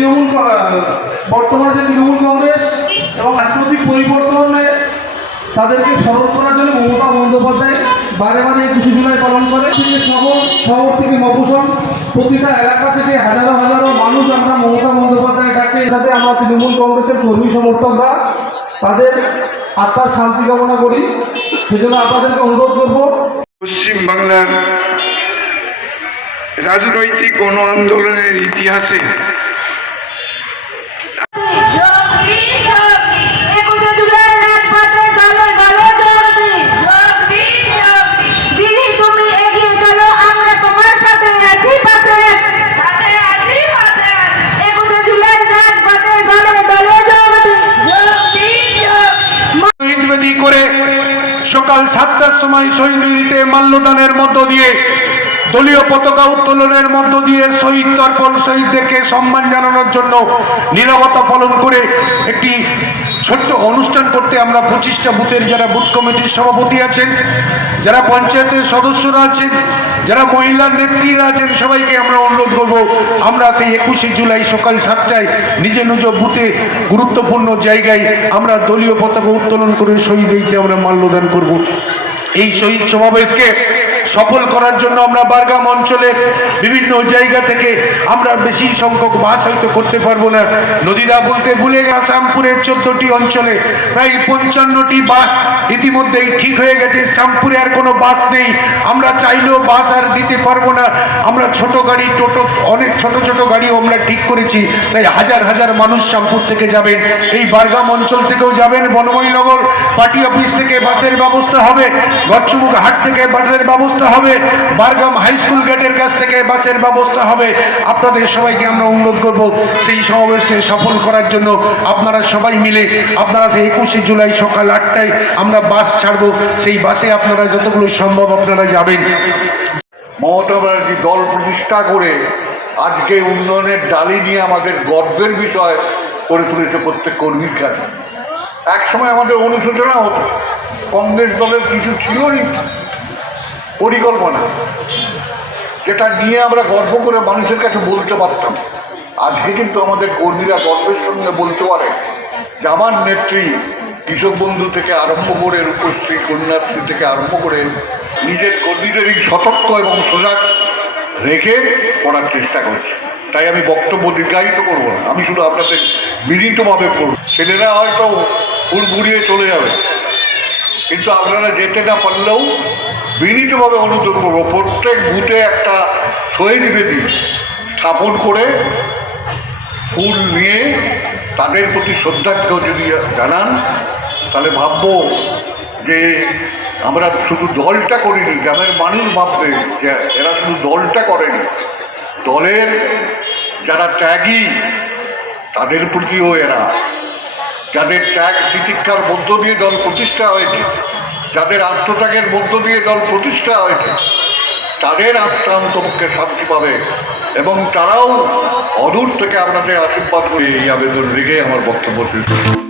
তৃণমূল বর্তমানে যে তৃণমূল কংগ্রেস এবং রাজনৈতিক পরিবর্তনে তাদেরকে স্মরণ করার জন্য মমতা বন্দ্যোপাধ্যায় বারে বারে একুশে জুলাই পালন করে থেকে শহর শহর থেকে মফসল প্রতিটা এলাকা থেকে হাজারো হাজারো মানুষ আমরা মমতা বন্দ্যোপাধ্যায় ডাকে। সাথে আমরা তৃণমূল কংগ্রেসের কর্মী সমর্থকরা তাদের আত্মার শান্তি কামনা করি। সেজন্য আপনাদেরকে অনুরোধ করব। পশ্চিমবাংলার রাজনৈতিক গণ আন্দোলনের ইতিহাসে সকাল সাতটার সময় শহীদ বেদিতে মাল্যদানের মধ্য দিয়ে, দলীয় পতাকা উত্তোলনের মধ্য দিয়ে শহীদ তর্পণ শহীদদেরকে সম্মান জানানোর জন্য নিরবতা পালন করে একটি ছোট্ট অনুষ্ঠান করতে আমরা পঁচিশটা বুথের যারা বুথ কমিটির সভাপতি আছেন, যারা পঞ্চায়েতের সদস্যরা আছেন, যারা মহিলা নেত্রীরা আছেন, সবাইকে আমরা অনুরোধ করব, আমরা সেই একুশে জুলাই সকাল সাতটায় নিজে নিজ বুথে গুরুত্বপূর্ণ জায়গায় আমরা দলীয় পতাকা উত্তোলন করে শহীদ আমরা মাল্যদান করব। এই শহীদ সমাবেশকে সফল করার জন্য আমরা বারগাম অঞ্চলের বিভিন্ন জায়গা থেকে আমরা বেশি সংখ্যক বাস হয়তো করতে পারব না। নদীদা বলতে ভুলে গেছে শ্যামপুরের চোদ্দটি অঞ্চলে প্রায় পঞ্চান্নটি বাস ইতিমধ্যেই ঠিক হয়ে গেছে। শ্যামপুরে আর কোনো বাস নেই। আমরা চাইলেও বাস আর দিতে পারব না। আমরা ছোট গাড়ি, টোটো, অনেক ছোট ছোট গাড়িও আমরা ঠিক করেছি। তাই হাজার হাজার মানুষ শ্যামপুর থেকে যাবেন। এই বারগাম অঞ্চল থেকেও যাবেন। বনময়নগর পার্টি অফিস থেকে বাসের ব্যবস্থা হবে। গচ্ছমুখ হাট থেকে বাসের ব্যবস্থা হবে। বারগাম হাই স্কুল গেটের কাছ থেকে বাসের ব্যবস্থা হবে। আপনাদের সবাইকে আমরা অনুরোধ করব সেই সমাবেশকে সফল করার জন্য আপনারা সবাই মিলে, আপনারা একুশে জুলাই সকাল আটটায় আমরা বাস ছাড়বো, সেই বাসে আপনারা যতগুলো সম্ভব আপনারা যাবেন। মমতা ব্যানার্জি দল প্রতিষ্ঠা করে আজকে উন্নয়নের ডালি নিয়ে আমাদের গর্বের বিষয় করে তুলেছে প্রত্যেক কর্মীর কাছে। একসময় আমাদের অনুশোচনা হতো, কংগ্রেস দলের কিছু ছিল নি। পরিকল্পনা। যেটা নিয়ে আমরা গর্ব করে মানুষের কাছে বলতে পারতাম। আজকে কিন্তু আমাদের কর্মীরা গর্বের সঙ্গে বলতে পারে যে আমার নেত্রী কৃষক বন্ধু থেকে আরম্ভ করে রূপশ্রী কন্যাশ্রী থেকে আরম্ভ করে নিজের কর্মীদেরই সতর্ক এবং সজাগ রেখে পড়ার চেষ্টা করছে। তাই আমি বক্তব্য দীর্ঘায়িত করব না। আমি শুধু আপনাদের বিনীতভাবে পড়ব ছেলেরা হয়তো ফুল ঘুরিয়ে চলে যাবে। কিন্তু আপনারা যেতে না পারলেও বিনীতভাবে অনুরোধ করব, প্রত্যেক বুথে একটা শহীদ বেদি স্থাপন করে ফুল নিয়ে তাদের প্রতি শ্রদ্ধার্ঘ্য যদি জানান, তাহলে ভাববো যে আমরা শুধু দলটা করিনি, গ্রামের মানুষ ভাববে যে এরা শুধু দলটা করেনি। দলের যারা ত্যাগী, তাদের প্রতিও এরা যাদের ত্যাগ তিতিক্ষার মধ্য দিয়ে দল প্রতিষ্ঠা হয়েছে, যাদের আত্মত্যাগের মধ্য দিয়ে দল প্রতিষ্ঠা হয়েছে, তাদের আত্মান্তপক্ষে শান্তি পাবে এবং তারাও অদূর থেকে আপনাদের আশীর্বাদ করে এই আবেদন রেখে আমার বক্তব্য শেষ।